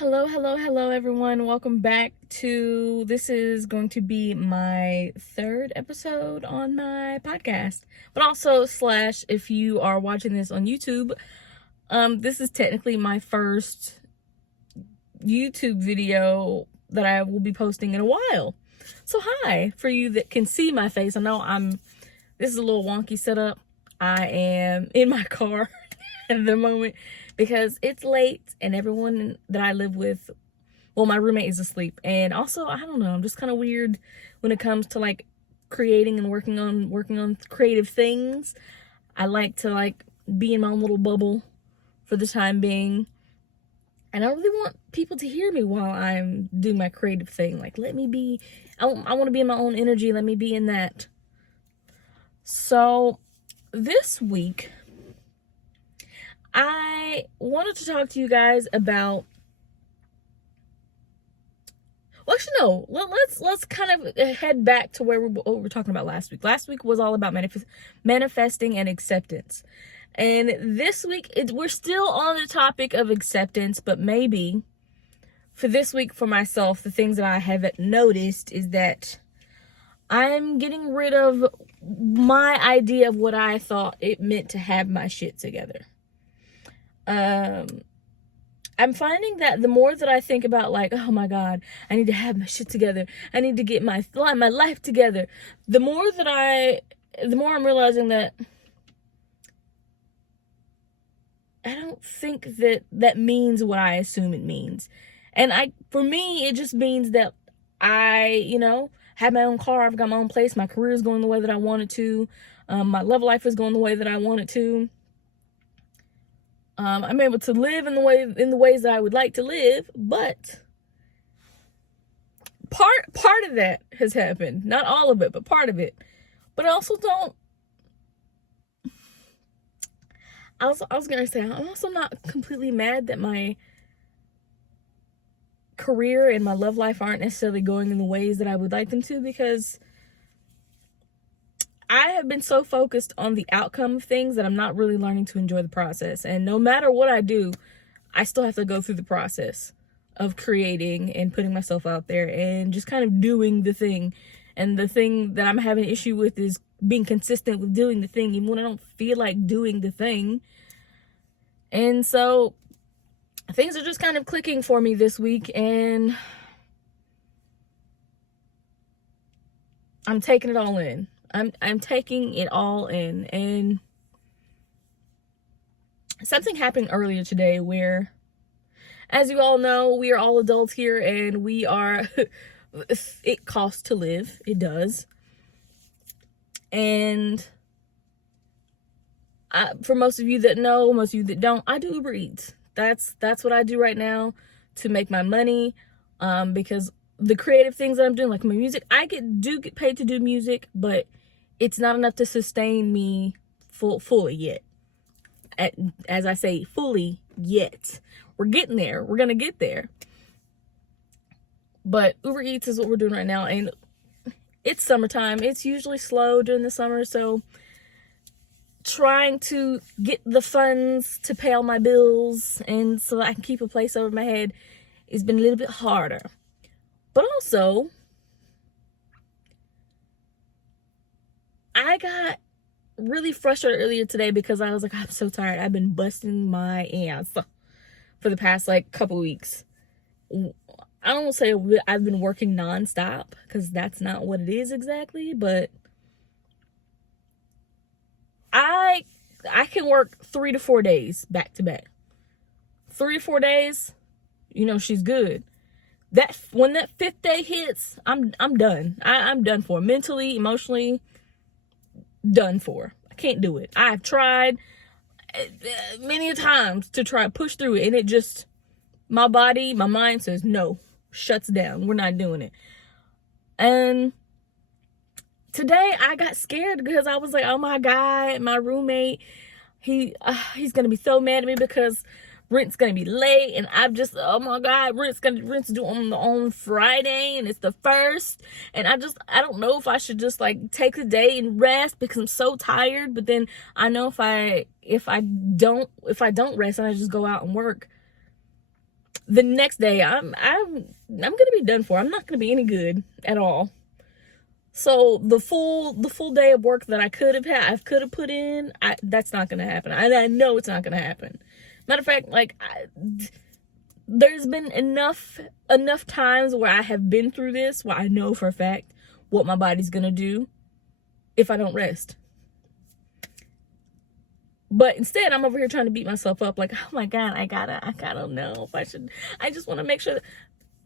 Hello, everyone. Welcome back to this is going to be my third episode on my podcast, but also slash if you are watching this on YouTube, this is technically my first YouTube video that I will be posting in a while. So hi, for you that can see my face. I know this is a little wonky setup. I am in my car at the moment because it's late and everyone that I live with, well, my roommate is asleep. And also, I don't know, I'm just kind of weird when it comes to like creating and working on creative things. I like to be in my own little bubble for the time being. And I really want people to hear me while I'm doing my creative thing. Like, let me be, I want to be in my own energy. Let me be in that. So this week, I wanted to talk to you guys about, well, actually, no, let's kind of head back to what we were talking about last week. Last week was all about manifesting and acceptance. And this week, we're still on the topic of acceptance, but maybe for this week for myself, the things that I have noticed is that I'm getting rid of my idea of what I thought it meant to have my shit together. I'm finding that the more that I think about oh my God, I need to have my shit together. I need to get my life together. The more I'm realizing that I don't think that means what I assume it means. And for me, it just means that I, have my own car. I've got my own place. My career is going the way that I want it to. My love life is going the way that I want it to. I'm able to live in the ways that I would like to live, but part of that has happened. Not all of it, but part of it. But I also don't. I was gonna say I'm also not completely mad that my career and my love life aren't necessarily going in the ways that I would like them to, because I have been so focused on the outcome of things that I'm not really learning to enjoy the process. And no matter what I do, I still have to go through the process of creating and putting myself out there and just kind of doing the thing. And the thing that I'm having an issue with is being consistent with doing the thing, even when I don't feel like doing the thing. And so things are just kind of clicking for me this week, and I'm taking it all in. I'm taking it all in. And something happened earlier today where, as you all know, we are all adults here, and it costs to live. It does. And for most of you that know, most of you that don't, I do Uber Eats. That's what I do right now to make my money, because the creative things that I'm doing, like my music, I do get paid to do music, but it's not enough to sustain me fully yet. As I say, fully yet. We're getting there. We're gonna get there. But Uber Eats is what we're doing right now, and it's summertime. It's usually slow during the summer, so trying to get the funds to pay all my bills and so that I can keep a place over my head has been a little bit harder. But also, I got really frustrated earlier today because I was like, I'm so tired. I've been busting my ass for the past couple weeks. I don't say I've been working nonstop, because that's not what it is exactly, but I can work 3 to 4 days back to back. 3 to 4 days, she's good. When that 5th day hits, I'm done. I'm done for. Mentally, emotionally, done for. I can't do it. I've tried many times to try to push through it, and it just, my body, my mind says no, shuts down. We're not doing it. And today I got scared because I was like, oh my God, my roommate, he's gonna be so mad at me because rent's gonna be late, and I've just, oh my God, rent's due on Friday, and it's the 1st, and I don't know if I should just take the day and rest because I'm so tired. But then I know if I don't rest and I just go out and work, the next day I'm gonna be done for. I'm not gonna be any good at all. So the full day of work that I could have put in, that's not gonna happen. I know it's not gonna happen. Matter of fact, like there's been enough times where I have been through this where I know for a fact what my body's gonna do if I don't rest. But instead, I'm over here trying to beat myself up like, oh my God, I gotta know if I should. I just want to make sure.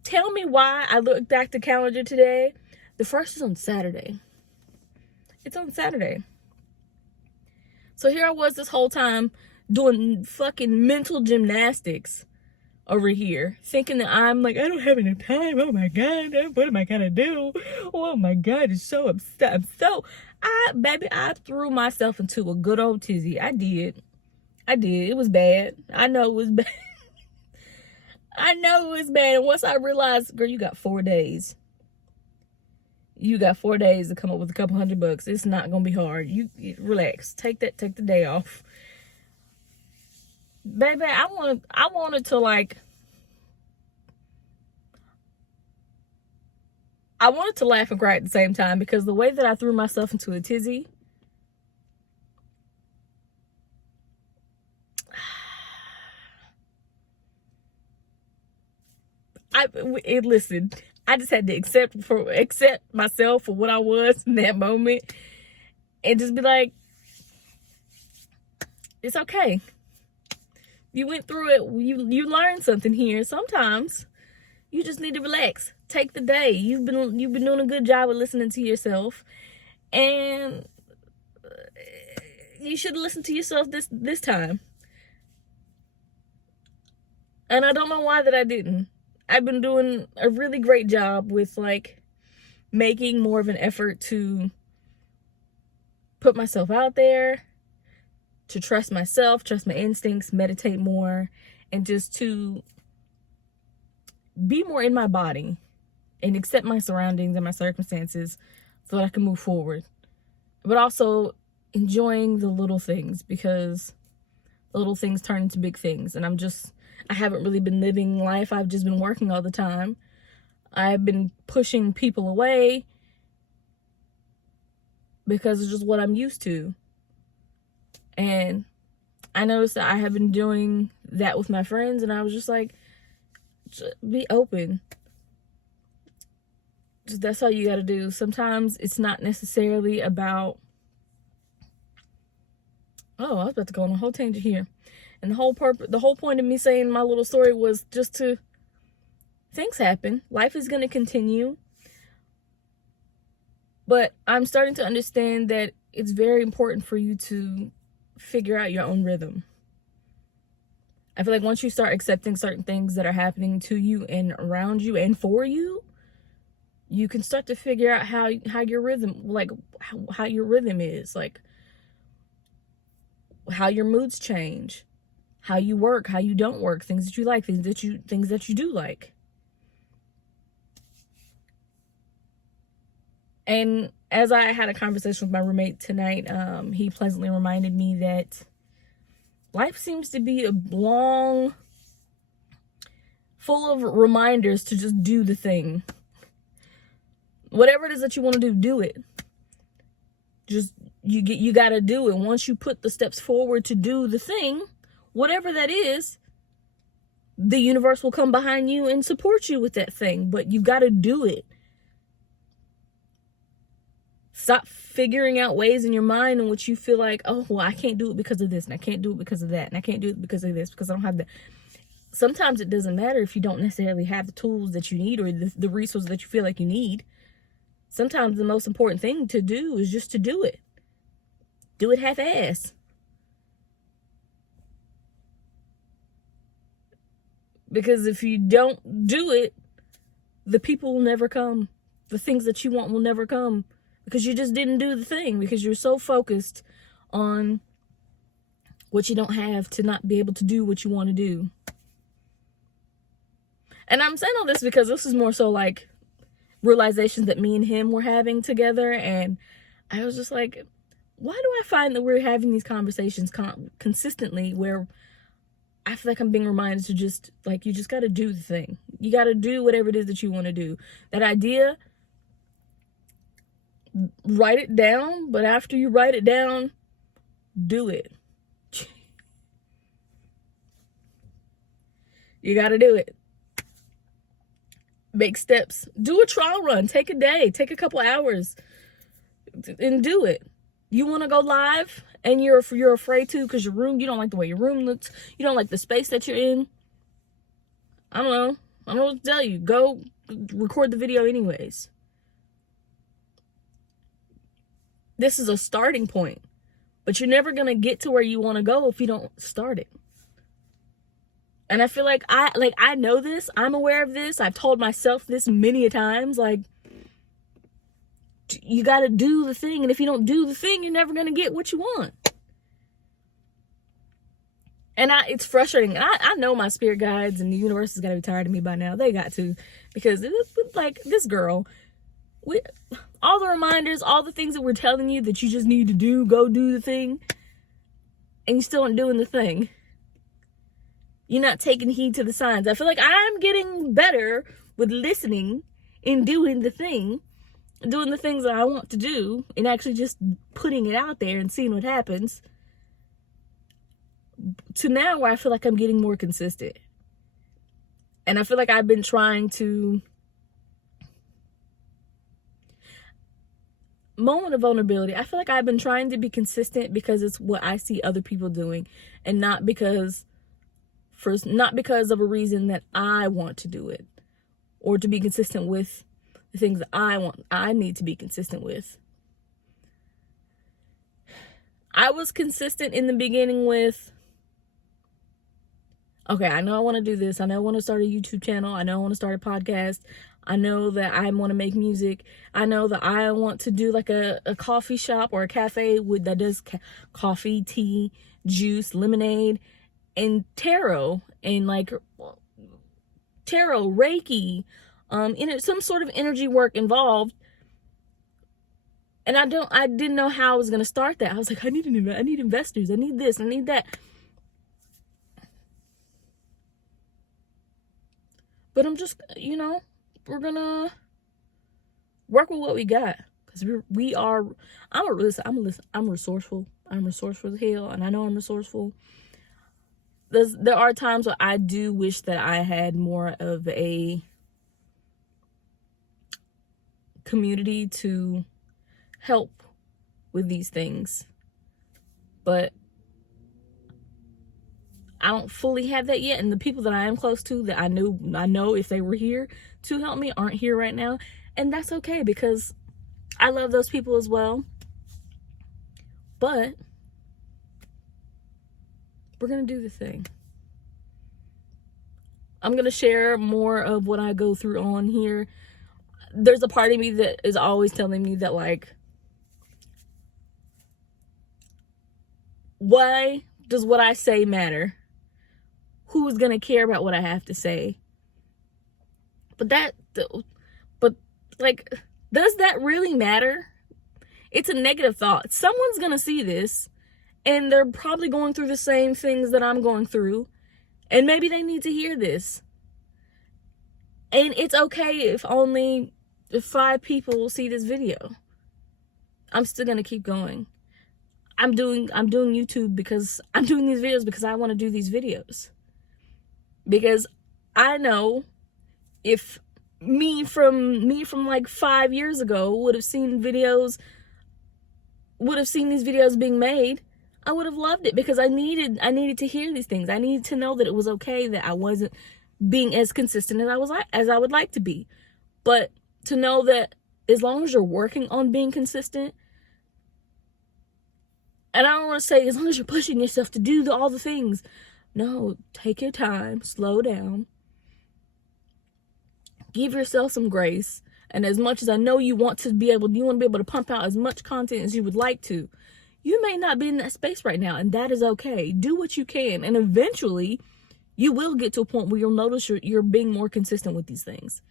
Tell me why I looked back the calendar today. The first is on Saturday. It's on Saturday. So here I was this whole time doing fucking mental gymnastics over here, thinking that I'm like, I don't have enough time. Oh my God, what am I gonna do? Oh my God, it's so upset. I threw myself into a good old tizzy. I did. It was bad. I know it was bad. And once I realized, girl, you got 4 days. You got 4 days to come up with a couple $100. It's not gonna be hard. You relax. Take the day off. Baby, I wanted to laugh and cry at the same time, because the way that I threw myself into a tizzy, listen, I just had to accept myself for what I was in that moment, and just be like, it's okay. You went through it. You learned something here. Sometimes you just need to relax. Take the day. You've been doing a good job of listening to yourself, and you should have listened to yourself this time. And I don't know why that I didn't. I've been doing a really great job with making more of an effort to put myself out there, to trust myself, trust my instincts, meditate more, and just to be more in my body and accept my surroundings and my circumstances so that I can move forward. But also enjoying the little things, because the little things turn into big things. And I haven't really been living life. I've just been working all the time. I've been pushing people away because it's just what I'm used to. And I noticed that I have been doing that with my friends, and I was just like, be open. That's all you got to do. Sometimes it's not necessarily about, I was about to go on a whole tangent here. And the whole point of me saying my little story was just things happen. Life is going to continue. But I'm starting to understand that it's very important for you to figure out your own rhythm. I feel like once you start accepting certain things that are happening to you and around you and for you, you can start to figure out how your rhythm, how your rhythm is, how your moods change, how you work, how you don't work, things that you like, things that you do like. And as I had a conversation with my roommate tonight, he pleasantly reminded me that life seems to be a long, full of reminders to just do the thing. Whatever it is that you want to do it. Just, you got to do it. Once you put the steps forward to do the thing, whatever that is, the universe will come behind you and support you with that thing. But you got to do it. Stop figuring out ways in your mind in which you feel like, oh, well, I can't do it because of this, and I can't do it because of that, and I can't do it because of this, because I don't have that. Sometimes it doesn't matter if you don't necessarily have the tools that you need or the resources that you feel like you need. Sometimes the most important thing to do is just to do it. Do it half-ass. Because if you don't do it, the people will never come. The things that you want will never come. Because you just didn't do the thing. Because you're so focused on what you don't have to not be able to do what you want to do. And I'm saying all this because this is more so like realizations that me and him were having together. And I was just like, why do I find that we're having these conversations consistently where I feel like I'm being reminded to just, like, you just got to do the thing. You got to do whatever it is that you want to do. That idea, write it down, but after you write it down, do it. You got to do it. Make steps. Do a trial run. Take a day. Take a couple hours and do it. You want to go live and you're afraid to because you don't like the way your room looks. You don't like the space that you're in. I don't know what to tell you. Go record the video anyways. This is a starting point, but you're never going to get to where you want to go if you don't start it. And I feel like I know this. I'm aware of this. I've told myself this many a times. Like, you got to do the thing. And if you don't do the thing, you're never going to get what you want. And it's frustrating. I know my spirit guides and the universe has got to be tired of me by now. They got to. Because, like, this girl, all the reminders, all the things that we're telling you that you just need to do, go do the thing. And you still aren't doing the thing. You're not taking heed to the signs. I feel like I'm getting better with listening and doing the thing. Doing the things that I want to do. And actually just putting it out there and seeing what happens. To now where I feel like I'm getting more consistent. And I feel like I've been trying to... Moment of vulnerability. I feel like I've been trying to be consistent because it's what I see other people doing. And not because of a reason that I want to do it. Or to be consistent with the things that I need to be consistent with. I was consistent in the beginning with, okay, I know I want to do this. I know I want to start a YouTube channel. I know I want to start a podcast. I know that I want to make music. I know that I want to do like a coffee shop or a cafe that does coffee, tea, juice, lemonade, and tarot, and like tarot, Reiki, some sort of energy work involved. And I didn't know how I was gonna start that. I was like, I need investors. I need this. I need that. But I'm just, we're gonna work with what we got, because I'm resourceful. I'm resourceful as hell, and I know I'm resourceful. There are times where I do wish that I had more of a community to help with these things, but I don't fully have that yet. And the people that I am close to, that I know if they were here to help me, aren't here right now, and that's okay, because I love those people as well. But we're gonna do the thing. I'm gonna share more of what I go through on here. There's a part of me that is always telling me that, like, why does what I say matter? Who's gonna care about what I have to say? But does that really matter? It's a negative thought. Someone's gonna see this, and they're probably going through the same things that I'm going through, and maybe they need to hear this. And it's okay if 5 people see this video. I'm still gonna keep going. I'm doing YouTube because I'm doing these videos because I want to do these videos. Because I know if me from like 5 years ago would have seen these videos being made, I would have loved it, because I needed to hear these things. I needed to know that it was okay that I wasn't being as consistent as I would like to be. But to know that as long as you're working on being consistent, and I don't want to say as long as you're pushing yourself to do all the things. No, take your time, slow down. Give yourself some grace. And as much as I know you want to be able to pump out as much content as you would like to, you may not be in that space right now, and that is okay. Do what you can, and eventually you will get to a point where you'll notice you're being more consistent with these things.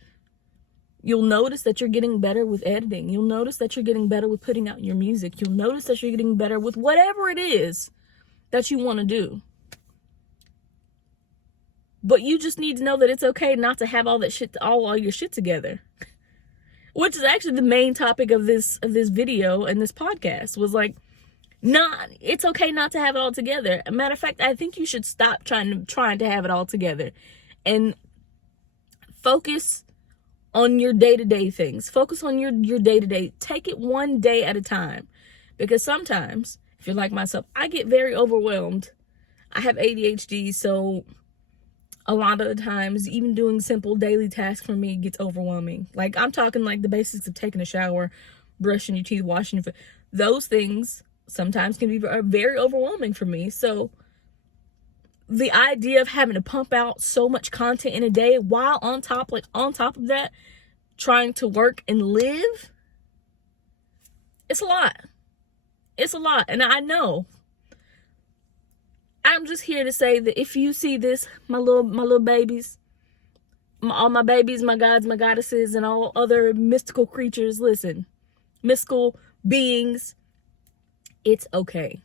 You'll notice that you're getting better with editing. You'll notice that you're getting better with putting out your music. You'll notice that you're getting better with whatever it is that you want to do. But you just need to know that it's okay not to have all that shit, all your shit together. Which is actually the main topic of this video and this podcast, was like, it's okay not to have it all together. As a matter of fact, I think you should stop trying to have it all together and focus on your day-to-day things. Focus on your day-to-day. Take it one day at a time. Because sometimes, if you're like myself, I get very overwhelmed. I have ADHD, so a lot of the times, even doing simple daily tasks for me gets overwhelming. Like, I'm talking like the basics of taking a shower, brushing your teeth, washing your face. Those things sometimes can be very overwhelming for me. So the idea of having to pump out so much content in a day while on top of that, trying to work and live, it's a lot. It's a lot. And I know. I'm just here to say that if you see this, my little babies, all my babies, my gods, my goddesses, and all other mystical creatures, listen, mystical beings, it's okay.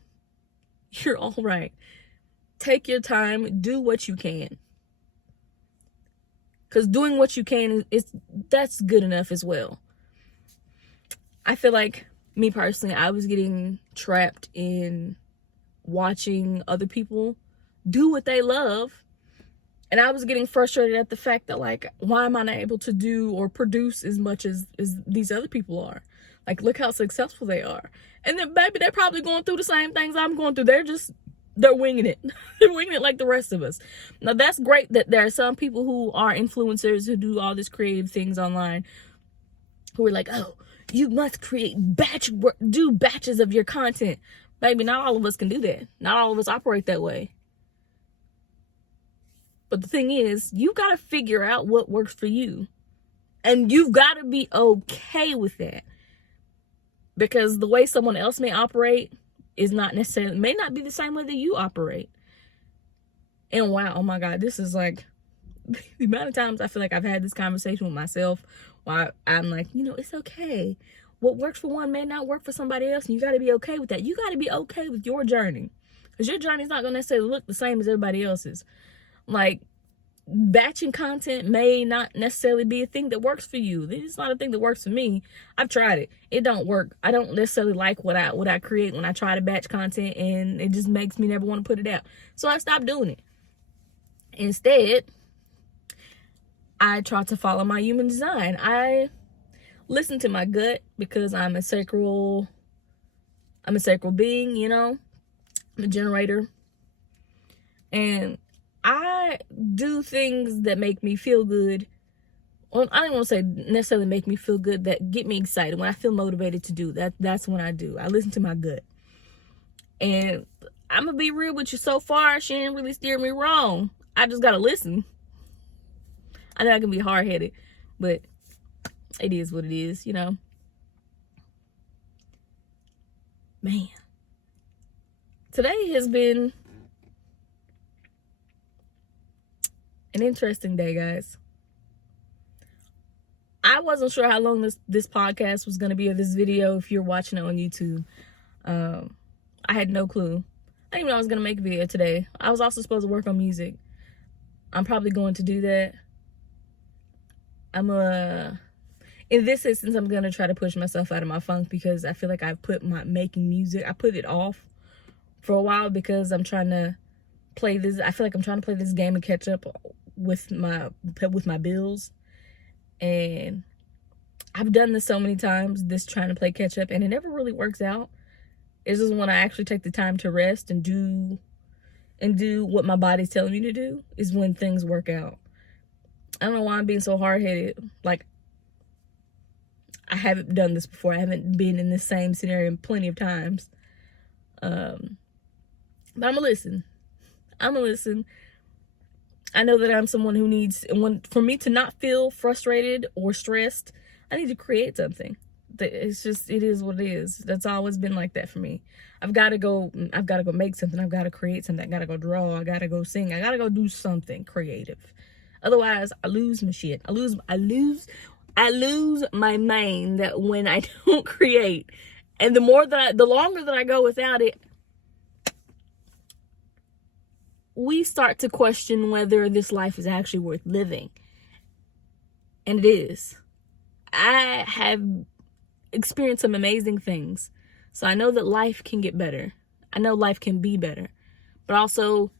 You're all right. Take your time, do what you can. Because doing what you can, that's good enough as well. I feel like, me personally, I was getting trapped in watching other people do what they love, and I was getting frustrated at the fact that, like, why am I not able to do or produce as much as these other people are? Like, look how successful they are. And then, baby, they're probably going through the same things I'm going through. They're winging it. They're winging it like the rest of us. Now, that's great that there are some people who are influencers who do all these creative things online who are like, oh, you must do batches of your content. Baby, not all of us can do that. Not all of us operate that way. But the thing is, you got to figure out what works for you. And you've got to be okay with that. Because the way someone else may operate may not be the same way that you operate. And wow, oh my God, this is like the amount of times I feel like I've had this conversation with myself while I'm like, it's okay. What works for one may not work for somebody else, and you got to be okay with that. You got to be okay with your journey, because your journey is not going to necessarily look the same as everybody else's. Like, batching content may not necessarily be a thing that works for you. It's not a thing that works for me. I've tried it. It don't work. I don't necessarily like what I create when I try to batch content, and it just makes me never want to put it out. So I stopped doing it. Instead, I try to follow my human design. I listen to my gut, because I'm a sacral being, I'm a generator. And I do things that make me feel good. Well, I don't want to say necessarily make me feel good, that get me excited. When I feel motivated to do that, that's when I do. I listen to my gut. And I'm going to be real with you, so far, she ain't really steered me wrong. I just got to listen. I know I can be hard-headed, but it is what it is, Man. Today has been an interesting day, guys. I wasn't sure how long this podcast was going to be, or this video, if you're watching it on YouTube. I had no clue. I didn't even know I was going to make a video today. I was also supposed to work on music. I'm probably going to do that. In this instance, I'm going to try to push myself out of my funk, because I feel like I put it off for a while, because I'm trying to play this. I feel like I'm trying to play this game and catch up with my bills. And I've done this so many times, trying to play catch up, and it never really works out. It's just when I actually take the time to rest and do what my body's telling me to do, is when things work out. I don't know why I'm being so hard-headed. Like, I haven't done this before. I haven't been in this same scenario plenty of times. But I'm going to listen. I know that I'm someone who needs, for me to not feel frustrated or stressed, I need to create something. It is what it is. That's always been like that for me. I've got to go make something. I've got to create something. I got to go draw. I got to go sing. I got to go do something creative. Otherwise, I lose my shit. I lose my mind when I don't create. And the longer that I go without it, we start to question whether this life is actually worth living. And it is. I have experienced some amazing things. So I know that life can get better. I know life can be better. But also,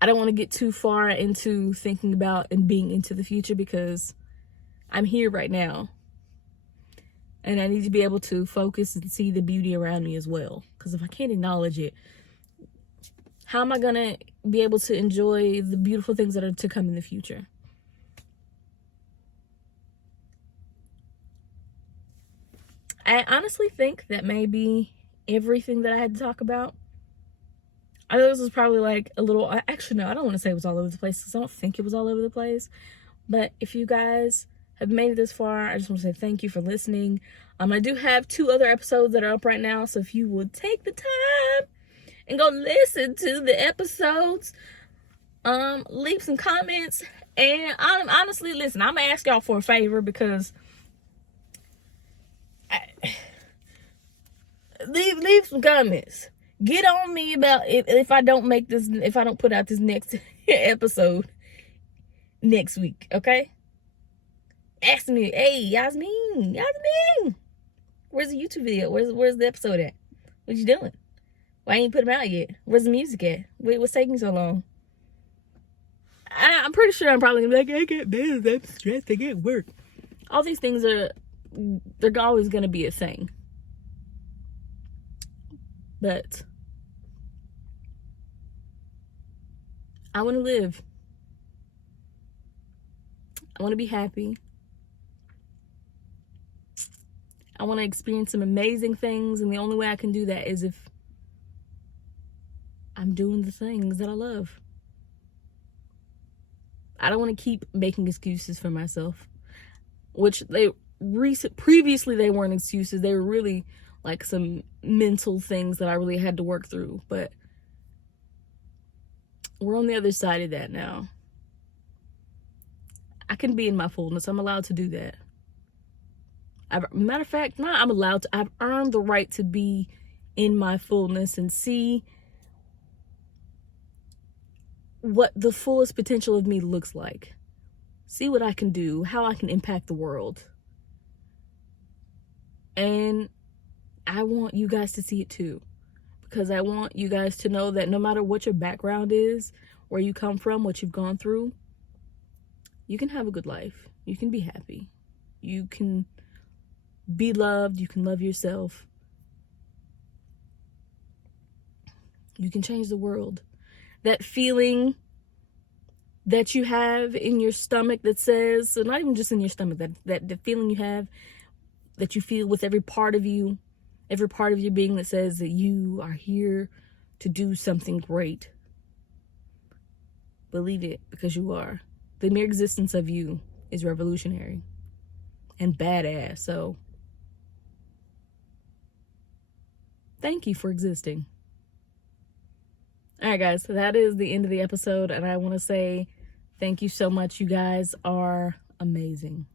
I don't want to get too far into thinking about and being into the future, because I'm here right now. And I need to be able to focus and see the beauty around me as well. Because if I can't acknowledge it, how am I going to be able to enjoy the beautiful things that are to come in the future? I honestly think that maybe everything that I had to talk about, I know this was probably like a little, actually no, I don't want to say it was all over the place, because I don't think it was all over the place. But if you guys have made it this far, I just want to say thank you for listening. I do have 2 other episodes that are up right now, so if you would take the time and go listen to the episodes, leave some comments, and honestly, listen, I'm gonna ask y'all for a favor, because leave some comments. Get on me about if I don't make this, if I don't put out this next episode next week, okay? Ask me, hey, Yasmin, where's the YouTube video? Where's the episode at? What you doing? Why ain't you put them out yet? Where's the music at? What's taking so long? I'm pretty sure I'm probably gonna be like, I get bills, I'm stressed, I get work. All these things they're always gonna be a thing. But I want to live. I want to be happy. I want to experience some amazing things, and the only way I can do that is if I'm doing the things that I love. I don't want to keep making excuses for myself, which previously they weren't excuses. They were really like some mental things that I really had to work through, but we're on the other side of that now. I can be in my fullness. I'm allowed to do that. Matter of fact, I'm allowed to. I've earned the right to be in my fullness and see what the fullest potential of me looks like. See what I can do, how I can impact the world. And I want you guys to see it too, because I want you guys to know that no matter what your background is, where you come from, what you've gone through, you can have a good life. You can be happy. You can be loved. You can love yourself. You can change the world. That feeling that you have in your stomach that says, so not even just in your stomach, that the feeling you have, that you feel with every part of you, every part of your being, that says that you are here to do something great. Believe it, because you are. The mere existence of you is revolutionary and badass. So thank you for existing. All right, guys, so that is the end of the episode, and I want to say thank you so much. You guys are amazing.